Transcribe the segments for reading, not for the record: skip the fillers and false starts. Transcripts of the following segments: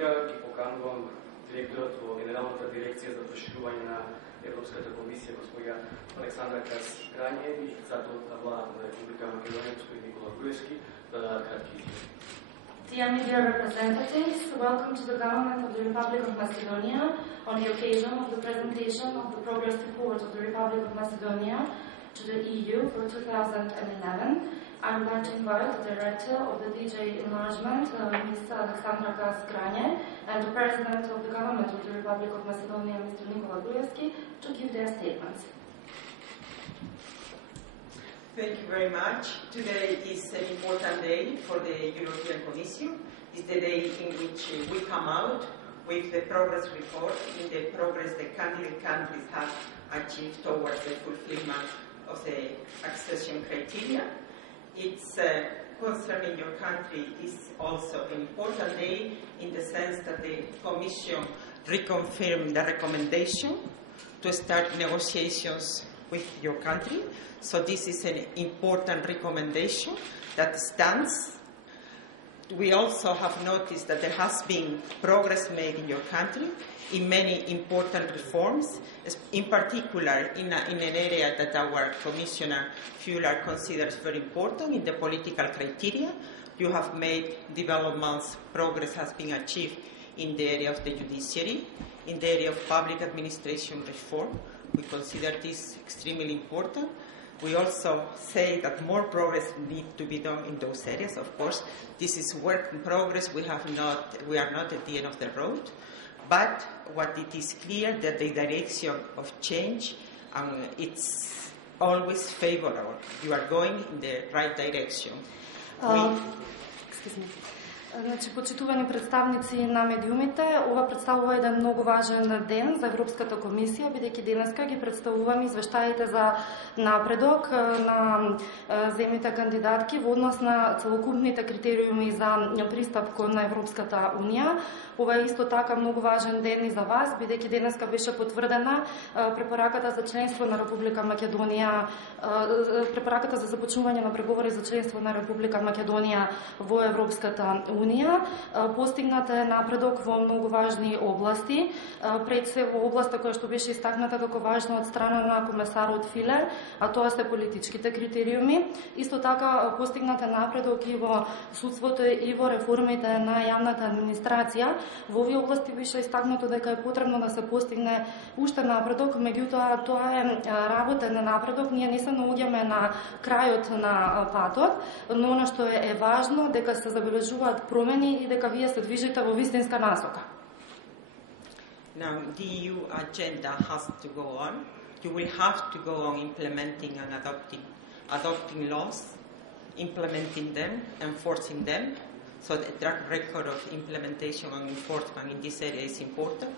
прилика ги поканувам директорот во Генералната дирекција за проширување на Европската комисија, господја Александра Кас Грање и председателот на владата на Република Македонија, господин Никола Груевски, да дадат кратки изјави. Dear media representatives, welcome to the government of the Republic of Macedonia on the occasion of the presentation of the progress report of the Republic of Macedonia to the EU for 2011. I would like to invite the Director of the DJ Enlargement, Ms. Alexandra Kas Gрање, and the President of the Government of the Republic of Macedonia, Mr. Никола Груевски, to give their statements. Thank you very much. Today is an important day for the European Commission. It's the day in which we come out with the progress report in the progress the candidate countries have achieved towards the fulfillment of the accession criteria. It's concerning your country is also an important day in the sense that the Commission reconfirmed the recommendation to start negotiations with your country. So this is an important recommendation that stands. We also have noticed that there has been progress made in your country in many important reforms, in particular in an area that our Commissioner Fuller considers very important, in the political criteria. You have made developments, progress has been achieved in the area of the judiciary, in the area of public administration reform. We consider this extremely important. We also say that more progress needs to be done in those areas. Of course, this is work in progress. We are not at the end of the road. But what it is clear that the direction of change, it's always favorable. You are going in the right direction. Excuse me. Значи, почитувани представници на медиумите, ова представува еден многу важен ден за Европската комисија, бидејќи денеска ги представуваме извештаите за напредок на земјите кандидатки во однос на целокупните критериуми за пристап кон Европската унија. Ова е исто така многу важен ден и за вас, бидејќи денеска беше потврдена препораката за членство на Република Македонија, препораката за започнување на преговори за членство на Република Македонија во Европската унија. Постигнат е напредок во многу важни области, пред се во областа која што беше истакната како важна од страна на комесарот Филе, а тоа се политичките критериуми. Исто така постигнат е напредок и во судството и во реформите на јавната администрација. Во овие области беше истакнато дека е потребно да се постигне уште напредок, меѓутоа тоа е работен напредок. Ние не се наоѓаме на крајот на патот, но она што е важно дека се забележуваат промени и дека вие се движите во вистинска насока. Now, the EU agenda has to go on. You will have to go on implementing and adopting laws, implementing them, enforcing them. So the track record of implementation and enforcement in this area is important.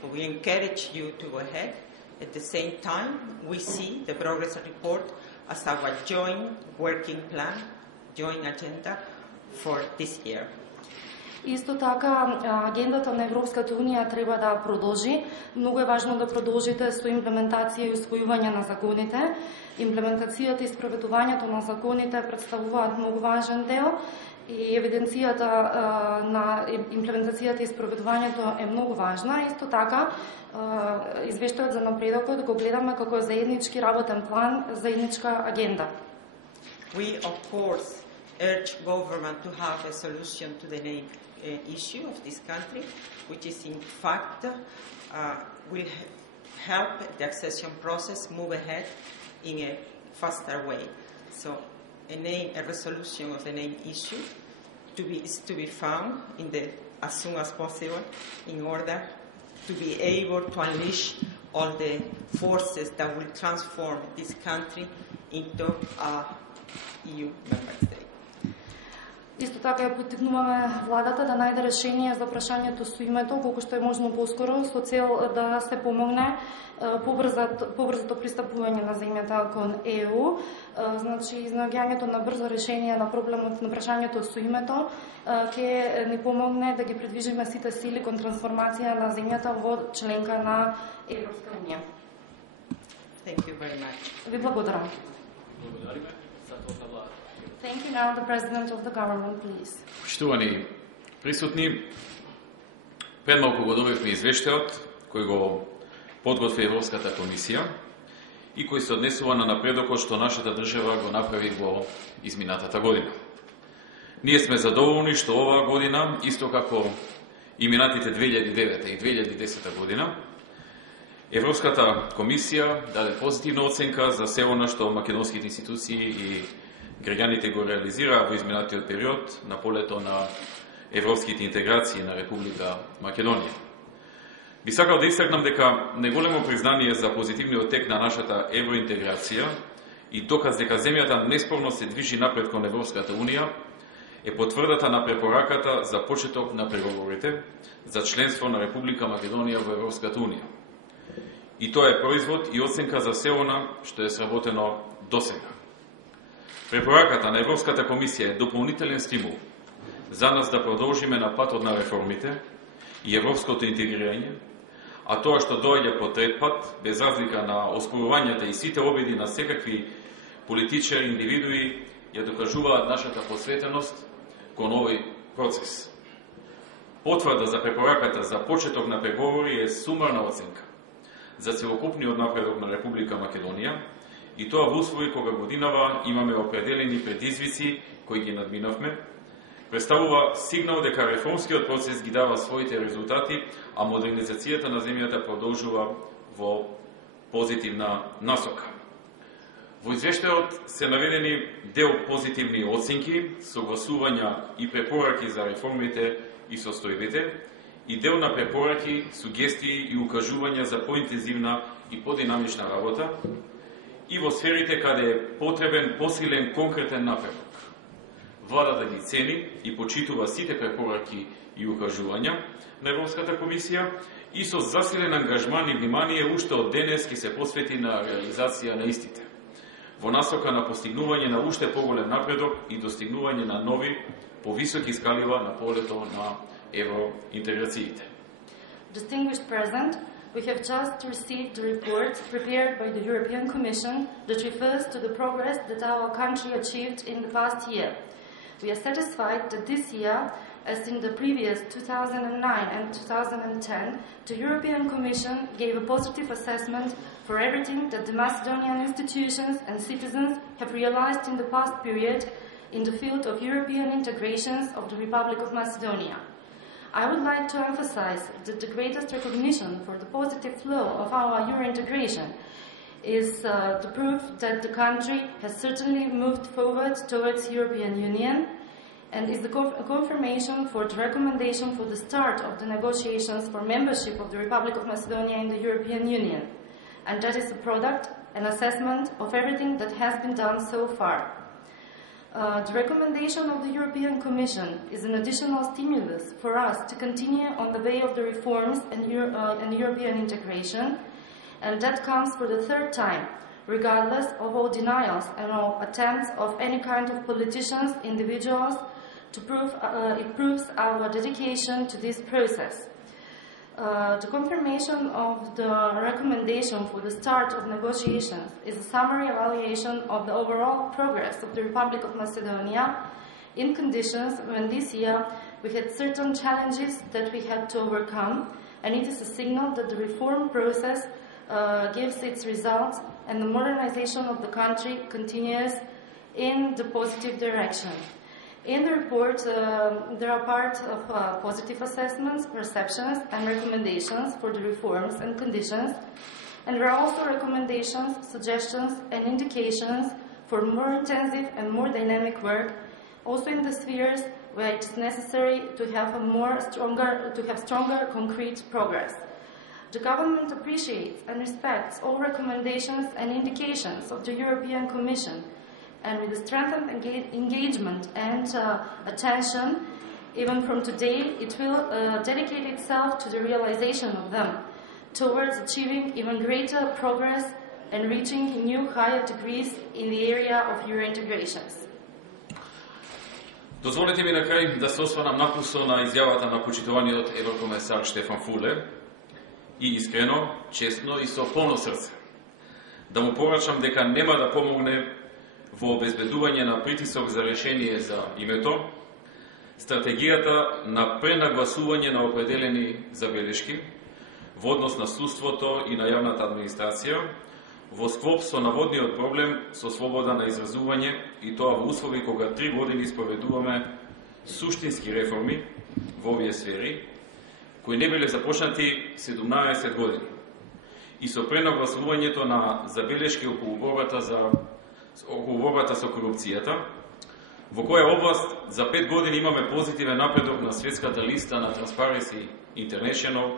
So we encourage you to go ahead. At the same time, we see the progress report as our joint working plan, joint agenda for this year. Исто така, агендата на Европската унија треба да продолжи. Многу е важно да продолжите со имплементација и усвојување на законите. Имплементацијата и спроведувањето на законите представуваат многу важен дел и евиденцијата на имплементацијата и спроведувањето е многу важна. Исто така, извештајот за напредокот го гледаме како заеднички работен план, заедничка агенда. We of course urge government to have a solution to the name issue of this country, which is in fact will help the accession process move ahead in a faster way. So a resolution of the name issue is to be found as soon as possible in order to be able to unleash all the forces that will transform this country into a EU member state. Исто така ја поттикнуваме владата да најде решение за прашањето со името колку што е можно поскоро, со цел да се помогне побрзото пристапување на земјата кон ЕУ. Значи, изнаоѓањето на брзо решение на проблемот на прашањето со името ќе ни помогне да ги придвижиме сите сили кон трансформација на земјата во членка на Европска унија. Thank you very much. Ви благодарам. Благодариме. Thank you. Now the President of the Government, please. Почитувани присутни, Пред малку го добивме извештајот кој го подготви Европската комисија и кој се однесува на напредокот што нашата држава го направи во изминатата година. Ние сме задоволни што оваа година, исто како и минатите 2009 и 2010 година, Европската комисија даде позитивна оценка за се она што македонските институции и граѓаните го реализираа во изминатиот период на полето на европските интеграции на Република Македонија. Би сакал да истакнам дека најголемо признание за позитивниот тек на нашата евроинтеграција и доказ дека земјата неспорно се движи напред кон Европската унија е потврдата на препораката за почеток на преговорите за членство на Република Македонија во Европската унија. И тоа е производ и оценка за се она што е сработено досега. Препораката на Европската комисија е дополнителен стимул за нас да продолжиме на патот на реформите и европското интегрирање, а тоа што доаѓа по трет пат, без разлика на оспорувањата и сите обиди на секакви политичари, индивидуи, ја докажуваат нашата посветеност кон овој процес. Потврда за препораката за почеток на преговори е сумарна оценка за целокупниот напредок на Република Македонија, и тоа во услови кога годинава имаме определени предизвици кои ги надминавме, представува сигнал дека реформскиот процес ги дава своите резултати, а модернизацијата на земјата продолжува во позитивна насока. Во извештајот се наведени дел позитивни оценки, согласувања и препораки за реформите и состојбите, и дел на препораки, сугестии и укажувања за поинтензивна и подинамична работа, и во сферите каде е потребен посилен конкретен напредок. Владата ги цени и почитува сите препораки и укажувања на Европската комисија и со засилен ангажман и внимание уште од денес ќе се посвети на реализација на истите, во насока на постигнување на уште поголем напредок и достигнување на нови, повисоки скалива на полето на евроинтеграциите. Distinguished President, we have just received the report prepared by the European Commission that refers to the progress that our country achieved in the past year. We are satisfied that this year, as in the previous 2009 and 2010, the European Commission gave a positive assessment for everything that the Macedonian institutions and citizens have realized in the past period in the field of European integrations of the Republic of Macedonia. I would like to emphasize that the greatest recognition for the positive flow of our Euro integration is the proof that the country has certainly moved forward towards European Union, and is the confirmation for the recommendation for the start of the negotiations for membership of the Republic of Macedonia in the European Union. And that is a product, an assessment of everything that has been done so far. The recommendation of the European Commission is an additional stimulus for us to continue on the way of the reforms and European integration, and that comes for the third time, regardless of all denials and all attempts of any kind of politicians, individuals, to prove it proves our dedication to this process. The confirmation of the recommendation for the start of negotiations is a summary evaluation of the overall progress of the Republic of Macedonia in conditions when this year we had certain challenges that we had to overcome, and it is a signal that the reform process gives its results and the modernization of the country continues in the positive direction. In the report, there are part of positive assessments, perceptions, and recommendations for the reforms and conditions, and there are also recommendations, suggestions, and indications for more intensive and more dynamic work, also in the spheres where it is necessary to have stronger concrete progress. The government appreciates and respects all recommendations and indications of the European Commission, and with the strengthened engagement and attention, even from today, it will dedicate itself to the realization of them, towards achieving even greater progress and reaching new higher degrees in the area of Euro integrations. Дозволете ми на крај да се осврнам накратко на изјавата на почитуваниот еврокомесар Штефан Фуле и искрено, честно и со полно срце да му порачам дека нема да помогне во обезбедување на притисок за решение за името, стратегијата на пренагласување на определени забелешки во однос на судството и на јавната администрација, во склоп со наводниот проблем со слобода на изразување, и тоа во услови кога 3 години спроведуваме суштински реформи во овие сфери, кои не биле започнати 17 години, и со пренагласувањето на забелешки околу борбата со корупцијата, во која област за 5 години имаме позитивен напредок на светската листа на Transparency International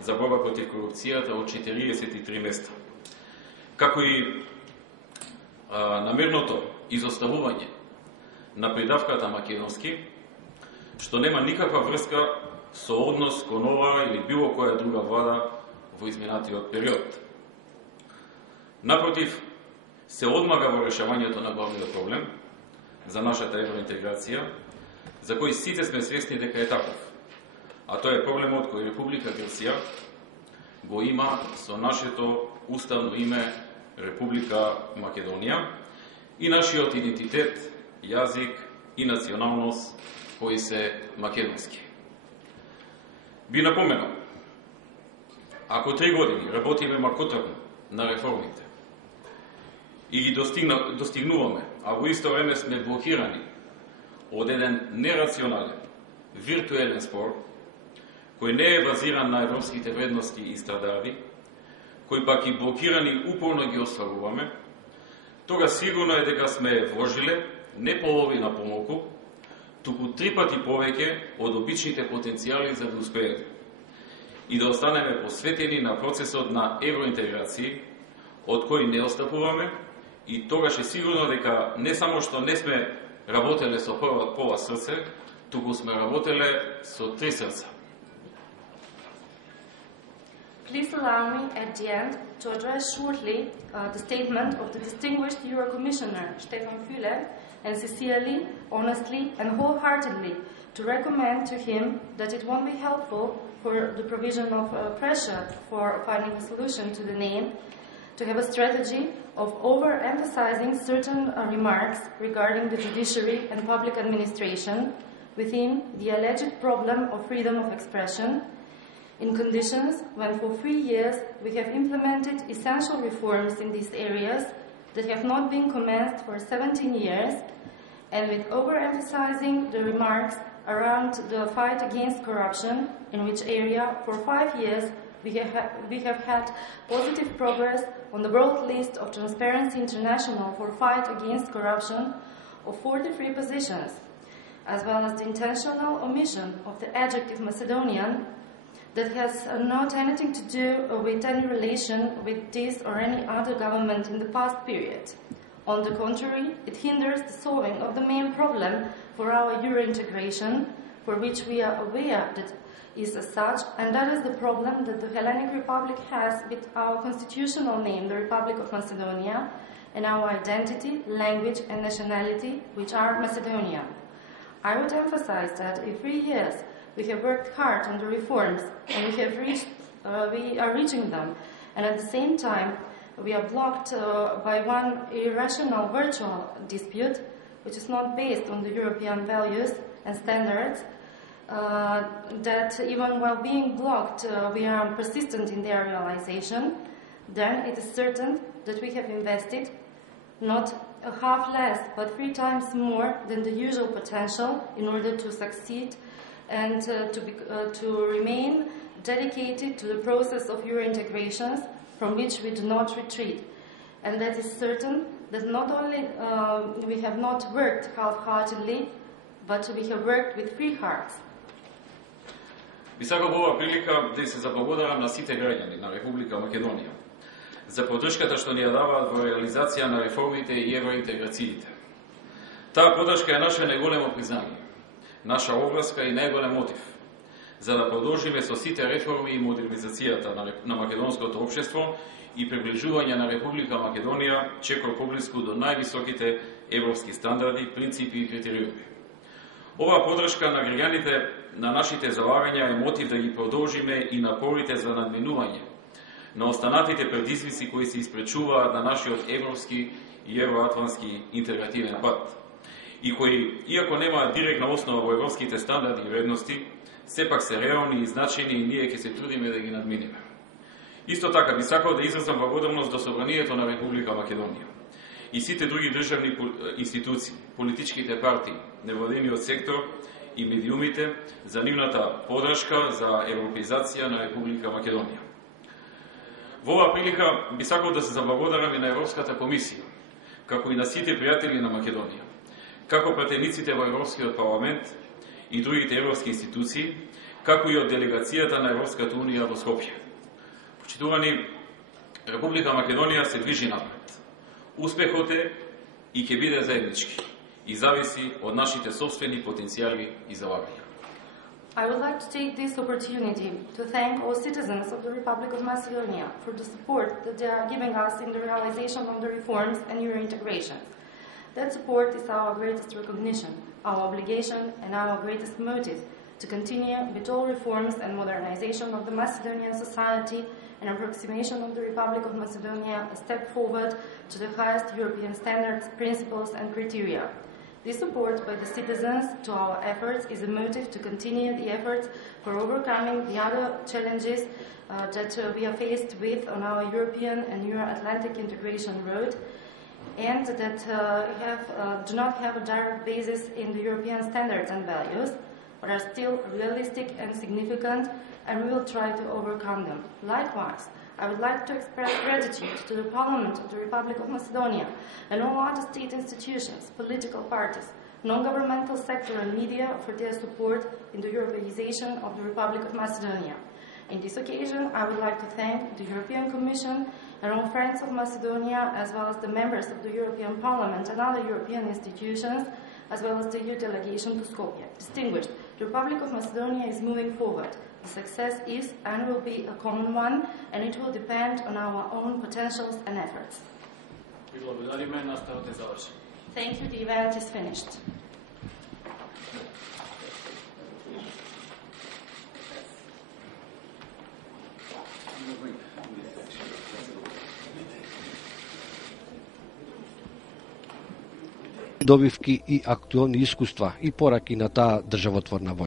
за борба против корупцијата од 43 места. Како и намерното изоставување на придавката македонски, што нема никаква врска со однос кон ова или било која друга влада во изминатиот период. Напротив, се одмага во решавањето на главниот проблем за нашата евроинтеграција, за кој сите сме свесни дека е таков, а тоа е проблемот кој Република Грција го има со нашето уставно име Република Македонија и нашиот идентитет, јазик и националност кои се македонски. Би напоменал, ако 3 години работиме макотрпно на реформите и ги достигнуваме, а во исто време сме блокирани од еден нерационален, виртуелен спор, кој не е базиран на европските вредности и стандарди, кои пак и блокирани упорно ги остваруваме, тога сигурно е дека сме вложиле не половина помалку, туку 3 пати повеќе од обичните потенцијали за да успееме и да останеме посветени на процесот на евроинтеграција, од кој не отстапуваме, и тогаш е сигурно дека не само што не сме работеле со пола срце, туку сме работеле со 3 срца. Please allow me at the end to address shortly the statement of the distinguished Euro Commissioner Stefan Füle, and sincerely, honestly and wholeheartedly to recommend to him that it won't be helpful for the provision of pressure for finding a solution to the name, to have a strategy of overemphasizing certain remarks regarding the judiciary and public administration within the alleged problem of freedom of expression, in conditions when for 3 years we have implemented essential reforms in these areas that have not been commenced for 17 years, and with overemphasizing the remarks around the fight against corruption, in which area for 5 years we have had positive progress on the broad list of Transparency International for fight against corruption of 43 positions, as well as the intentional omission of the adjective Macedonian that has not anything to do with any relation with this or any other government in the past period. On the contrary, it hinders the solving of the main problem for our Euro integration, for which we are aware that is as such, and that is the problem that the Hellenic Republic has with our constitutional name, the Republic of Macedonia, and our identity, language and nationality, which are Macedonian. I would emphasize that in 3 years we have worked hard on the reforms, and we are reaching them, and at the same time we are blocked by one irrational virtual dispute, which is not based on the European values and standards, that even while being blocked, we are persistent in their realization. Then it is certain that we have invested not a half less, but 3 times more than the usual potential in order to succeed and to remain dedicated to the process of Euro integrations, from which we do not retreat. And that is certain that not only we have not worked half-heartedly, but we have worked with 3 hearts. Би сакал во оваа прилика да се заблагодарам на сите граѓани на Република Македонија за поддршката што ни ја даваат во реализација на реформите и евроинтеграциите. Таа поддршка е наше најголемо признање, наша обврска и најголем мотив за да продолжиме со сите реформи и модернизацијата на македонското општество и приближување на Република Македонија чекор поблиску до највисоките европски стандарди, принципи и критериуми. Оваа поддршка на граѓаните на нашите залагања е мотив да ги продолжиме и напорите за надминување на останатите предизвици кои се испречуваат на нашиот европски и евроатлантски интегративен пат и кои, иако нема директна основа во европските стандарди и вредности, сепак се реални и значајни и ние ќе се трудиме да ги надминеме. Исто така би сакал да изразам благодарност до Собранието на Република Македонија и сите други државни институции, политичките партии, невладиниот сектор и медиумите за нивната подршка за европеизација на Република Македонија. Во оваа прилика би сакал да се заблагодарам и на Европската комисија, како и на сите пријатели на Македонија, како пратениците во Европскиот парламент и другите европски институции, како и од делегацијата на Европската унија во Скопје. Почитувани, Република Македонија се движи напред. Успехот е и ќе биде заеднички и зависи од нашите собствени потенцијали и залагања. I would like to take this opportunity to thank all citizens of the Republic of Macedonia for the support that they are giving us in the realization of the reforms and Euro integration. That support is our greatest recognition, our obligation, and our greatest motive to continue with all reforms and modernization of the Macedonian society and approximation of the Republic of Macedonia a step forward to the highest European standards, principles, and criteria. This support by the citizens to our efforts is a motive to continue the efforts for overcoming the other challenges that we are faced with on our European and Euro-Atlantic integration road, and that do not have a direct basis in the European standards and values, but are still realistic and significant, and we will try to overcome them. Likewise, I would like to express gratitude to the Parliament of the Republic of Macedonia and all other state institutions, political parties, non-governmental sector and media for their support in the Europeanization of the Republic of Macedonia. In this occasion, I would like to thank the European Commission and all friends of Macedonia, as well as the members of the European Parliament and other European institutions, as well as the EU delegation to Skopje. Distinguished, the Republic of Macedonia is moving forward. The success is and will be a common one, and it will depend on our own potentials and efforts. Thank you, the event is finished. Добивки и актуелни искуства и пораки на таа државотворна војна.